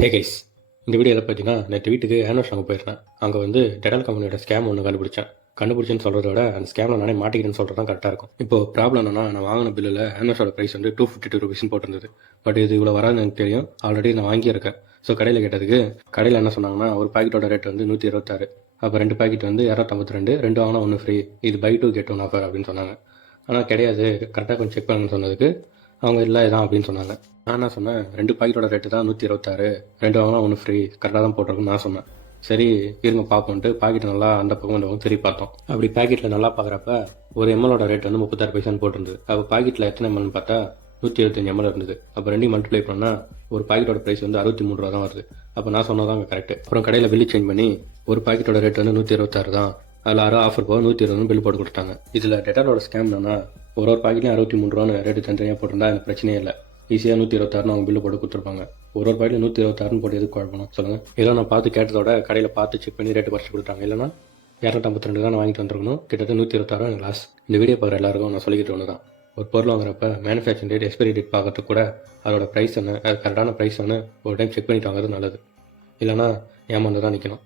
Hey guys, இந்த வீடியோவில் பார்த்தீங்கன்னா நேற்று வீட்டுக்கு ஹேண்ட் வாஷ் வாங்க போயிருந்தேன். அங்கே வந்து டெடால் கம்பெனியோட ஸ்கேம் ஒன்று கண்டுபிடிச்சேன்னு சொல்கிறத விட அந்த ஸ்கேமில் நானே மாட்டிக்கிறேன்னு சொல்கிறது தான் கரெக்டாக இருக்கும். இப்போ ப்ராப்ளம் என்னன்னா, நான் வாங்கின பில்லில் ஹேண்ட் வாஷோட ப்ரைஸ் வந்து 252 ருபீஸ்னு போட்டிருந்தது. பட் இது இவ்வளோ வராதுன்னு எனக்கு தெரியும். ஆல்ரெடி நான் வாங்கியிருக்கேன். ஸோ கடையில் கேட்டதுக்கு கடையில் என்ன சொன்னாங்கன்னா, ஒரு பாக்கெட்டோட ரேட் வந்து 126. அப்போ 2 பாக்கெட் வந்து 252, 2 வாங்கினா 1 ஃப்ரீ, இது பை 2 கெட் 1 ஆஃபர் அப்படின்னு சொன்னாங்க. ஆனால் கிடையாது, கரெக்டாக கொஞ்சம் செக் பண்ணுங்கன்னு சொன்னதுக்கு அவங்க இல்லை இதான் அப்படின்னு சொன்னாங்க. நான் என்ன சொன்னேன், 2 பாக்கெட்டோட ரேட்டு தான் 126, 2 வாங்கினா 1 ஃப்ரீ, கரெக்டாக தான் போட்டிருக்குன்னு நான் சொன்னேன். சரி இருங்க பார்ப்போன்ட்டு பாக்கெட் நல்லா அந்த பக்கம் இந்த பக்கம் திருப்பி பார்த்தோம். அப்படி பாக்கெட்டில் நல்லா பார்க்குறப்ப ஒரு எம்எலோட ரேட் வந்து 36 பைசான்னு போட்டிருந்தது. அப்போ பாக்கெட்டில் எத்தனை எம்எல்னு பார்த்தா 125 எம்எல் இருந்தது. அப்போ ரெண்டையும் மல்டிப்ளை பண்ணால் ஒரு பாக்கெட்டோட ப்ரைஸ் வந்து 63 ரூபா தான் வருது. அப்போ நான் சொன்னதான் அங்கே கரெக்ட். அப்புறம் கடையில் பில்லு சேஞ்ச் பண்ணி ஒரு பாக்கெட்டோட ரேட் வந்து 126 தான், அதில் 6 ஆஃபர் போக 120 பில் போட்டு கொடுத்தாங்க. இதில் டெட்டாலோட ஸ்கேம் என்னன்னா, ஒரு பாக்கெட்லையும் 63 ரூபான்னு ரேட்டு தனித்தனியாக போட்டிருந்தா எனக்கு பிரச்சனையே இல்லை. ஈஸியாக 126 அவங்க பில்லு போட்டு கொடுத்துருப்பாங்க. ஒரு பாக்கெட்டில் 126 போட்டு எதுக்கு குழப்பணும் சொல்லுங்கள். இதெல்லாம் நான் பார்த்து கேட்டதோட கடையில் பார்த்து செக் பண்ணி ரேட்டு குறைச்சி கொடுத்தாங்க. இல்லைனா 252 தான் வாங்கிட்டு வந்துருக்கணும். கிட்டத்தட்ட 126 எனக்கு லாஸ். இந்த வீடியோ பார்க்குற எல்லாருக்கும் நான் சொல்லிக்கிட்டு ஒன்று தான், ஒரு பொருள் வாங்குறப்ப மேனுஃபேக்சரிங் டேட், எக்ஸ்பைரி டேட் பார்க்கறதுக்கு கூட அதோட ப்ரைஸ் என்ன, அது கரெக்டான ப்ரைஸ் என்ன ஒரு டைம் செக் பண்ணிட்டு வாங்குறது நல்லது. இல்லைனா ஏமாந்து தான் நிற்கணும்.